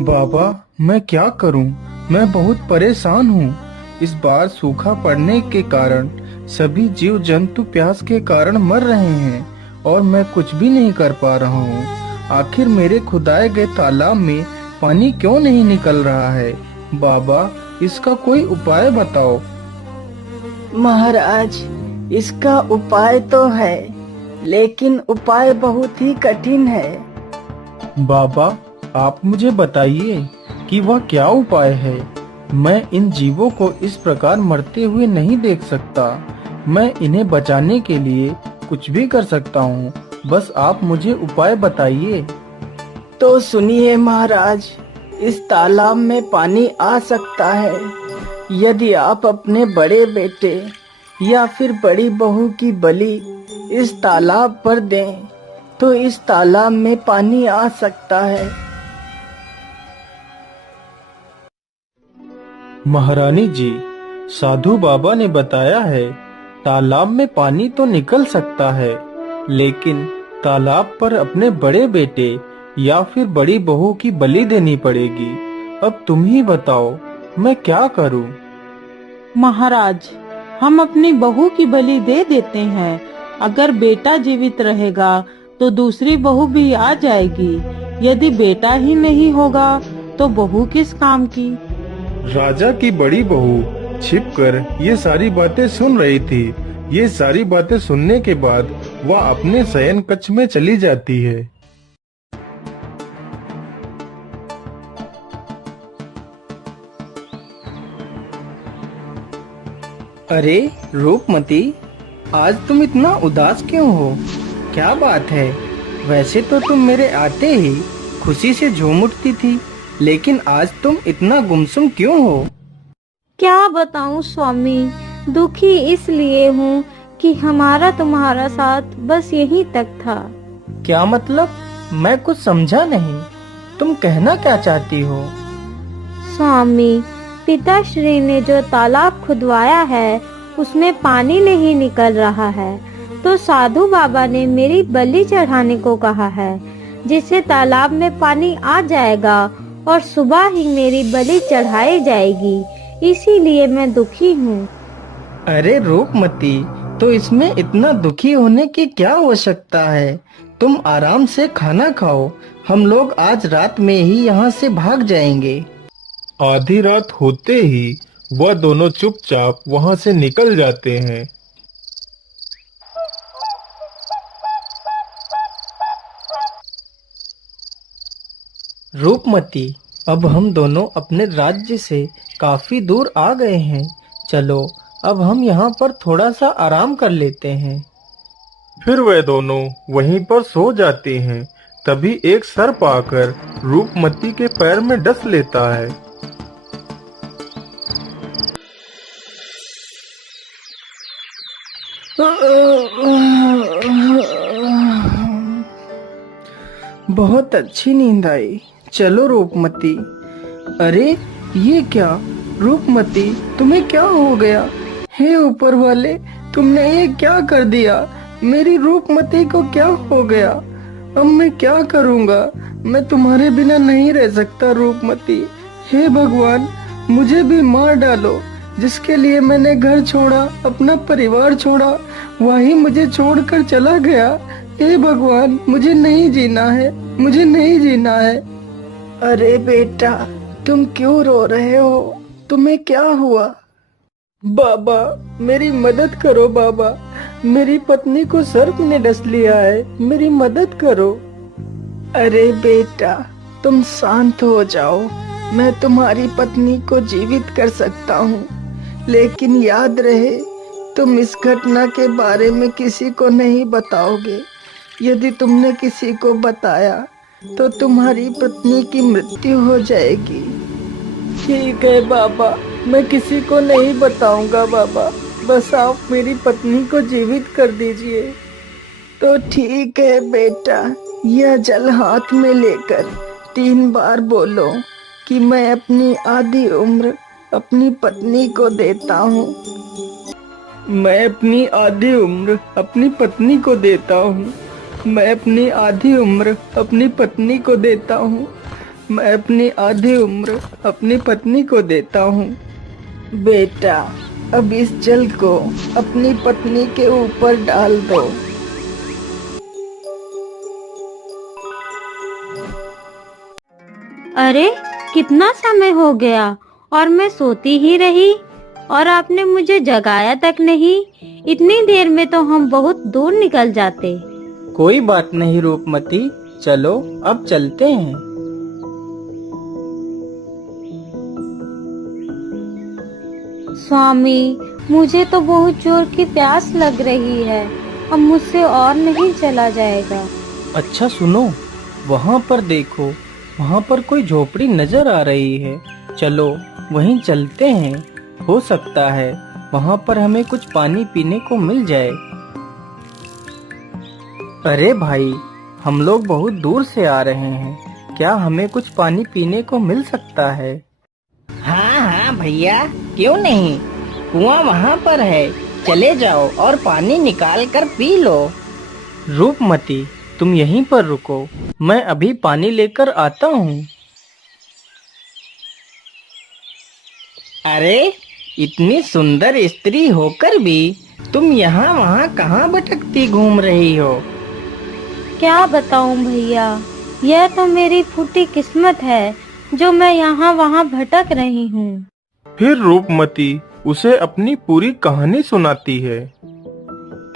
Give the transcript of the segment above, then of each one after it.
बाबा, मैं क्या करूं? मैं बहुत परेशान हूं। इस बार सूखा पड़ने के कारण सभी जीव जंतु प्यास के कारण मर रहे हैं और मैं कुछ भी नहीं कर पा रहा हूं। आखिर मेरे खुदाए गए तालाब में पानी क्यों नहीं निकल रहा है? बाबा, इसका कोई उपाय बताओ। महाराज, इसका उपाय तो है, लेकिन उपाय बहुत ही कठिन है। बाबा, आप मुझे बताइए कि वह क्या उपाय है। मैं इन जीवों को इस प्रकार मरते हुए नहीं देख सकता। मैं इन्हें बचाने के लिए कुछ भी कर सकता हूँ। बस आप मुझे उपाय बताइए। तो सुनिए महाराज, इस तालाब में पानी आ सकता है यदि आप अपने बड़े बेटे या फिर बड़ी बहू की बलि इस तालाब पर दें, तो इस तालाब में पानी आ सकता है। महारानी जी, साधु बाबा ने बताया है तालाब में पानी तो निकल सकता है, लेकिन तालाब पर अपने बड़े बेटे या फिर बड़ी बहू की बलि देनी पड़ेगी। अब तुम ही बताओ, मैं क्या करूं? महाराज, हम अपनी बहू की बलि दे देते हैं। अगर बेटा जीवित रहेगा तो दूसरी बहू भी आ जाएगी। यदि बेटा ही नहीं होगा तो बहू किस काम की। राजा की बड़ी बहू छिपकर ये सारी बातें सुन रही थी। ये सारी बातें सुनने के बाद वह अपने शयन कक्ष में चली जाती है। अरे रूपमती, आज तुम इतना उदास क्यों हो? क्या बात है? वैसे तो तुम मेरे आते ही खुशी से झूम उठती थी, लेकिन आज तुम इतना गुमसुम क्यों हो? क्या बताऊं स्वामी, दुखी इसलिए हूँ कि हमारा तुम्हारा साथ बस यहीं तक था। क्या मतलब? मैं कुछ समझा नहीं। तुम कहना क्या चाहती हो? स्वामी, पिताश्री ने जो तालाब खुदवाया है उसमें पानी नहीं निकल रहा है, तो साधु बाबा ने मेरी बलि चढ़ाने को कहा है, जिससे तालाब में पानी आ जाएगा और सुबह ही मेरी बलि चढ़ाई जाएगी। इसीलिए मैं दुखी हूँ। अरे रूपमती, तो इसमें इतना दुखी होने की क्या आवश्यकता है? तुम आराम से खाना खाओ। हम लोग आज रात में ही यहाँ से भाग जाएंगे। आधी रात होते ही वह दोनों चुपचाप वहां से निकल जाते हैं। रूपमती, अब हम दोनों अपने राज्य से काफी दूर आ गए हैं। चलो, अब हम यहाँ पर थोड़ा सा आराम कर लेते हैं। फिर वे दोनों वहीं पर सो जाते हैं। तभी एक सर्प आकर रूपमती के पैर में डस लेता है। बहुत अच्छी नींद आई। चलो रूपमती। अरे ये क्या? रूपमती, तुम्हें क्या हो गया? हे ऊपर वाले, तुमने ये क्या कर दिया? मेरी रूपमती को क्या हो गया? अब मैं क्या करूँगा? मैं तुम्हारे बिना नहीं रह सकता रूपमती। हे भगवान, मुझे भी मार डालो। जिसके लिए मैंने घर छोड़ा, अपना परिवार छोड़ा, वही मुझे छोड़कर चला गया। हे भगवान, मुझे नहीं जीना है, मुझे नहीं जीना है। अरे बेटा, तुम क्यों रो रहे हो? तुम्हें क्या हुआ? बाबा, मेरी मदद करो बाबा। मेरी पत्नी को सर्प ने डस लिया है, मेरी मदद करो। अरे बेटा, तुम शांत हो जाओ। मैं तुम्हारी पत्नी को जीवित कर सकता हूँ, लेकिन याद रहे, तुम इस घटना के बारे में किसी को नहीं बताओगे। यदि तुमने किसी को बताया तो तुम्हारी पत्नी की मृत्यु हो जाएगी। ठीक है बाबा, मैं किसी को नहीं बताऊंगा बाबा। बस आप मेरी पत्नी को जीवित कर दीजिए। तो ठीक है बेटा, यह जल हाथ में लेकर 3 बार बोलो कि मैं अपनी आधी उम्र अपनी पत्नी को देता हूँ। मैं अपनी आधी उम्र अपनी पत्नी को देता हूँ। मैं अपनी आधी उम्र अपनी पत्नी को देता हूँ। मैं अपनी आधी उम्र अपनी पत्नी को देता हूँ। बेटा, अब इस जल को अपनी पत्नी के ऊपर डाल दो। अरे, कितना समय हो गया और मैं सोती ही रही और आपने मुझे जगाया तक नहीं। इतनी देर में तो हम बहुत दूर निकल जाते। कोई बात नहीं रूपमती, चलो अब चलते हैं। स्वामी, मुझे तो बहुत जोर की प्यास लग रही है। अब मुझसे और नहीं चला जाएगा। अच्छा सुनो, वहाँ पर देखो, वहाँ पर कोई झोपड़ी नजर आ रही है। चलो वहीं चलते हैं। हो सकता है वहाँ पर हमें कुछ पानी पीने को मिल जाए। अरे भाई, हम लोग बहुत दूर से आ रहे हैं, क्या हमें कुछ पानी पीने को मिल सकता है? हाँ हाँ भैया, क्यों नहीं, कुआं वहाँ पर है, चले जाओ और पानी निकाल कर पी लो। रूपमती, तुम यहीं पर रुको, मैं अभी पानी लेकर आता हूँ। अरे, इतनी सुंदर स्त्री होकर भी तुम यहाँ वहाँ कहाँ भटकती घूम रही हो? क्या बताऊं भैया, यह तो मेरी फूटी किस्मत है जो मैं यहाँ वहाँ भटक रही हूँ। फिर रूपमती उसे अपनी पूरी कहानी सुनाती है।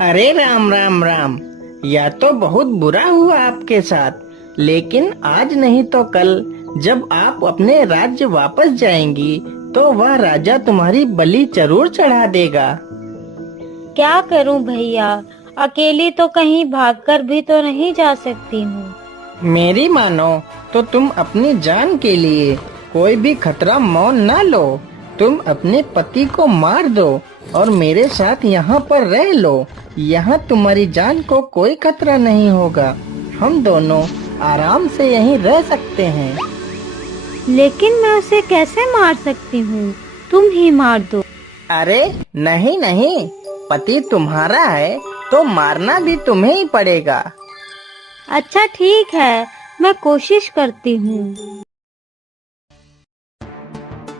अरे राम राम राम, यह तो बहुत बुरा हुआ आपके साथ, लेकिन आज नहीं तो कल जब आप अपने राज्य वापस जाएंगी तो वह राजा तुम्हारी बलि जरूर चढ़ा देगा। क्या करूं भैया, अकेली तो कहीं भागकर भी तो नहीं जा सकती हूँ। मेरी मानो तो तुम अपनी जान के लिए कोई भी खतरा मौन ना लो। तुम अपने पति को मार दो और मेरे साथ यहाँ पर रह लो। यहाँ तुम्हारी जान को कोई खतरा नहीं होगा। हम दोनों आराम से यहीं रह सकते हैं। लेकिन मैं उसे कैसे मार सकती हूँ? तुम ही मार दो। अरे नहीं नहीं, पति तुम्हारा है तो मारना भी तुम्हें ही पड़ेगा। अच्छा ठीक है, मैं कोशिश करती हूँ।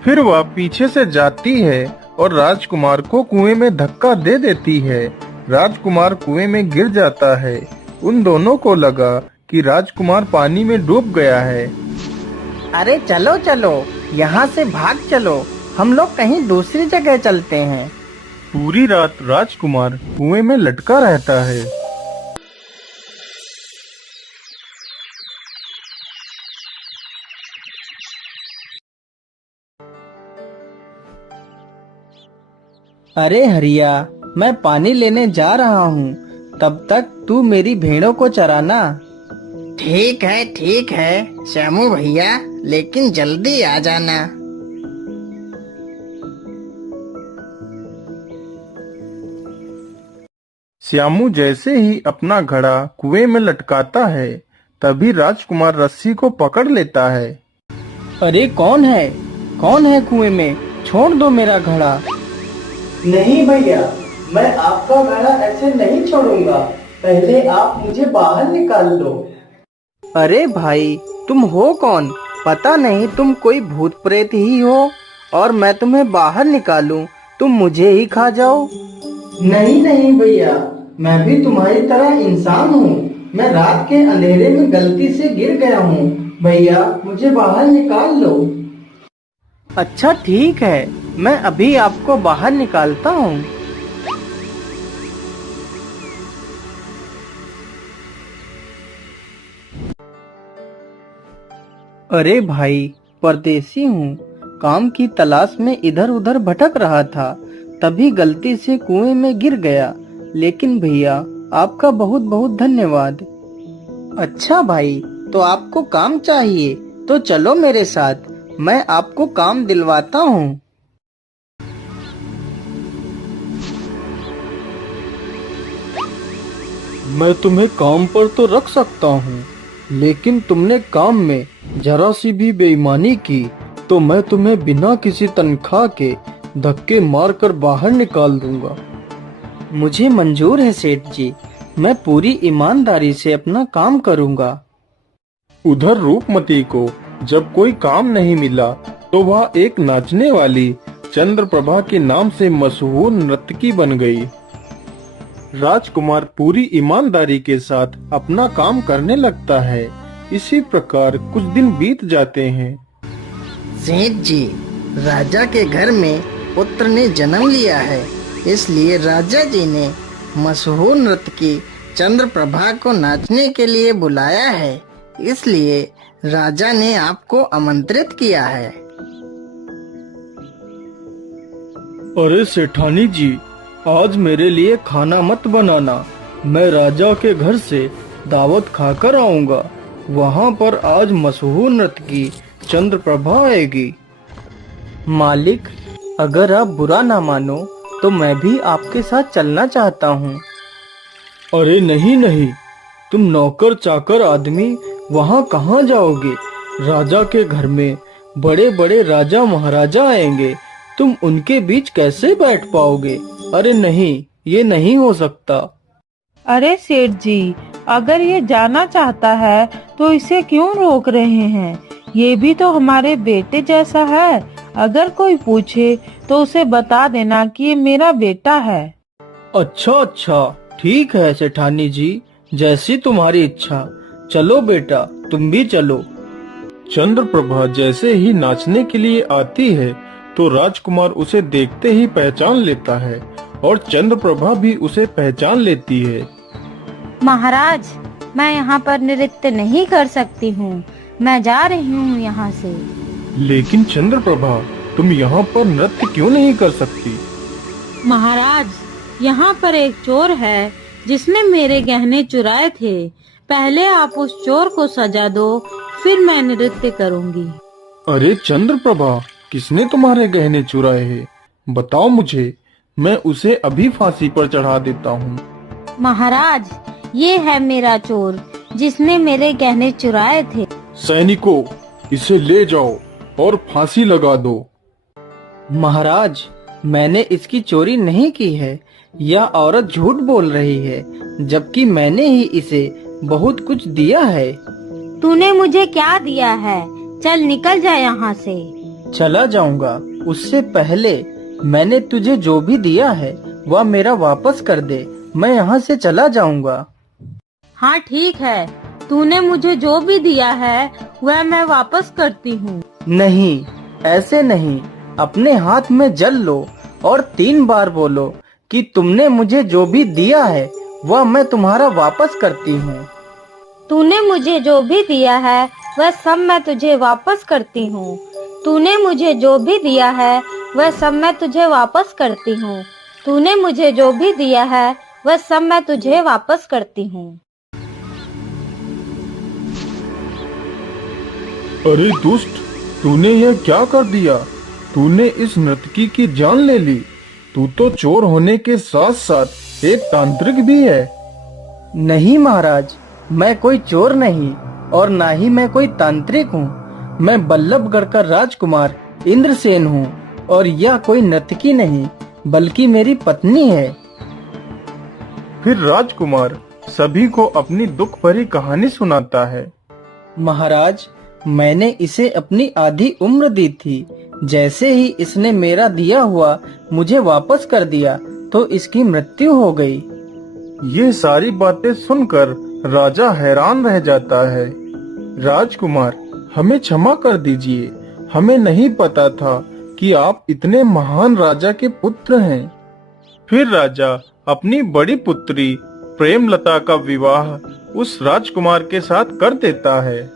फिर वह पीछे से जाती है और राजकुमार को कुएं में धक्का दे देती है। राजकुमार कुएं में गिर जाता है। उन दोनों को लगा कि राजकुमार पानी में डूब गया है। अरे चलो चलो, यहाँ से भाग चलो, हम लोग कहीं दूसरी जगह चलते हैं। पूरी रात राजकुमार कुएं में लटका रहता है। अरे हरिया, मैं पानी लेने जा रहा हूँ, तब तक तू मेरी भेड़ों को चराना। ठीक है श्यामू भैया, लेकिन जल्दी आ जाना। श्यामू जैसे ही अपना घड़ा कुएं में लटकाता है, तभी राजकुमार रस्सी को पकड़ लेता है। अरे कौन है कुएं में? छोड़ दो मेरा घड़ा। नहीं भैया, मैं आपका घड़ा ऐसे नहीं छोड़ूंगा, पहले आप मुझे बाहर निकाल लो। अरे भाई, तुम हो कौन? पता नहीं तुम कोई भूत प्रेत ही हो और मैं तुम्हें बाहर निकालूं, तुम मुझे ही खा जाओ। नहीं भैया, मैं भी तुम्हारी तरह इंसान हूँ। मैं रात के अंधेरे में गलती से गिर गया हूँ। भैया, मुझे बाहर निकाल लो। अच्छा ठीक है, मैं अभी आपको बाहर निकालता हूँ। अरे भाई, परदेसी हूँ, काम की तलाश में इधर उधर भटक रहा था, तभी गलती से कुएं में गिर गया। लेकिन भैया, आपका बहुत बहुत धन्यवाद। अच्छा भाई, तो आपको काम चाहिए तो चलो मेरे साथ, मैं आपको काम दिलवाता हूँ। मैं तुम्हें काम पर तो रख सकता हूँ, लेकिन तुमने काम में जरा सी भी बेईमानी की तो मैं तुम्हें बिना किसी तनख्वाह के धक्के मारकर बाहर निकाल दूंगा। मुझे मंजूर है सेठ जी, मैं पूरी ईमानदारी से अपना काम करूँगा। उधर रूपमती को जब कोई काम नहीं मिला तो वह एक नाचने वाली चंद्रप्रभा के नाम से मशहूर नर्तकी बन गई। राजकुमार पूरी ईमानदारी के साथ अपना काम करने लगता है। इसी प्रकार कुछ दिन बीत जाते हैं। सेठ जी, राजा के घर में पुत्र ने जन्म लिया है, इसलिए राजा जी ने मशहूर नर्तकी चंद्रप्रभा को नाचने के लिए बुलाया है। इसलिए राजा ने आपको आमंत्रित किया है। अरे सेठानी जी, आज मेरे लिए खाना मत बनाना। मैं राजा के घर से दावत खाकर आऊंगा। वहाँ पर आज मशहूर नर्तकी चंद्रप्रभा आएगी। मालिक, अगर आप बुरा ना मानो तो मैं भी आपके साथ चलना चाहता हूँ। अरे नहीं नहीं, तुम नौकर चाकर आदमी वहाँ कहाँ जाओगे? राजा के घर में बड़े बड़े राजा महाराजा आएंगे, तुम उनके बीच कैसे बैठ पाओगे? अरे नहीं, ये नहीं हो सकता। अरे सेठ जी, अगर ये जाना चाहता है तो इसे क्यों रोक रहे हैं? ये भी तो हमारे बेटे जैसा है। अगर कोई पूछे तो उसे बता देना कि ये मेरा बेटा है। अच्छा अच्छा, ठीक है सेठानी जी, जैसी तुम्हारी इच्छा। चलो बेटा, तुम भी चलो। चंद्रप्रभा जैसे ही नाचने के लिए आती है तो राजकुमार उसे देखते ही पहचान लेता है और चंद्रप्रभा भी उसे पहचान लेती है। महाराज, मैं यहाँ पर नृत्य नहीं कर सकती हूँ, मैं जा रही हूँ यहाँ से। लेकिन चंद्रप्रभा, तुम यहाँ पर नृत्य क्यों नहीं कर सकती? महाराज, यहाँ पर एक चोर है जिसने मेरे गहने चुराए थे। पहले आप उस चोर को सजा दो, फिर मैं नृत्य करूँगी। अरे चंद्रप्रभा, किसने तुम्हारे गहने चुराए हैं? बताओ मुझे, मैं उसे अभी फांसी पर चढ़ा देता हूँ। महाराज, ये है मेरा चोर जिसने मेरे गहने चुराए थे। सैनिकों, इसे ले जाओ और फांसी लगा दो। महाराज, मैंने इसकी चोरी नहीं की है। यह औरत झूठ बोल रही है, जबकि मैंने ही इसे बहुत कुछ दिया है। तूने मुझे क्या दिया है? चल निकल जा यहाँ से। चला जाऊंगा, उससे पहले मैंने तुझे जो भी दिया है वह मेरा वापस कर दे। मैं यहाँ से चला जाऊंगा। हाँ ठीक है, तूने मुझे जो भी दिया है वह मैं वापस करती हूँ। नहीं, ऐसे नहीं। अपने हाथ में जल लो और 3 बार बोलो कि तुमने मुझे जो भी दिया है वह मैं तुम्हारा वापस करती हूँ। तूने मुझे जो भी दिया है वह सब मैं तुझे वापस करती हूँ। तूने मुझे जो भी दिया है वह सब मैं तुझे वापस करती हूँ। तूने मुझे जो भी दिया है वह सब मैं तुझे वापस करती हूँ। अरे दुष्ट, तूने यह क्या कर दिया? तूने इस नर्तकी की जान ले ली। तू तो चोर होने के साथ साथ एक तांत्रिक भी है। नहीं महाराज, मैं कोई चोर नहीं और ना ही मैं कोई तांत्रिक हूँ। मैं बल्लभगढ़ का राजकुमार इंद्रसेन हूँ और यह कोई नर्तकी नहीं बल्कि मेरी पत्नी है। फिर राजकुमार सभी को अपनी दुख भरी कहानी सुनाता है। महाराज, मैंने इसे अपनी आधी उम्र दी थी। जैसे ही इसने मेरा दिया हुआ मुझे वापस कर दिया तो इसकी मृत्यु हो गई। ये सारी बातें सुनकर राजा हैरान रह जाता है। राजकुमार, हमें क्षमा कर दीजिए। हमें नहीं पता था कि आप इतने महान राजा के पुत्र हैं। फिर राजा अपनी बड़ी पुत्री प्रेमलता का विवाह उस राजकुमार के साथ कर देता है।